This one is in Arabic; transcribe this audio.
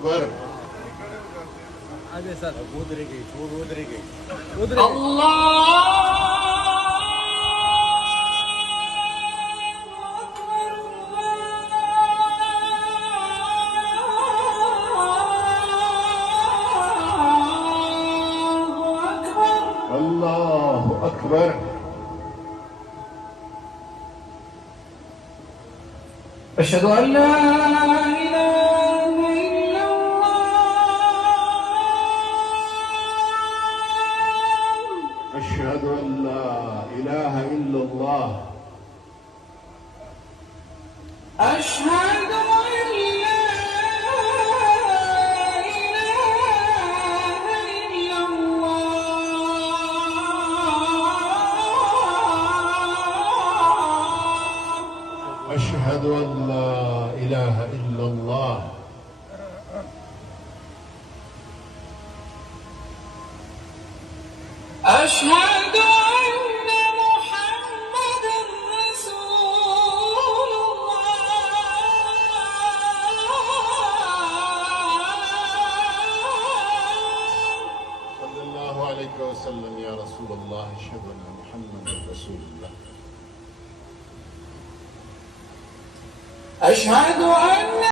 أكبر. الله أكبر. أشهد أن لا إله إلا الله. أشهد أن لا إله إلا الله. أشهد أن لا إله إلا الله. أشهد أن لا إله إلا الله. أشهد أن محمدًا رسول الله. صلى الله عليك وسلم يا رسول الله. أشهد أن محمدا رسول الله. أشهد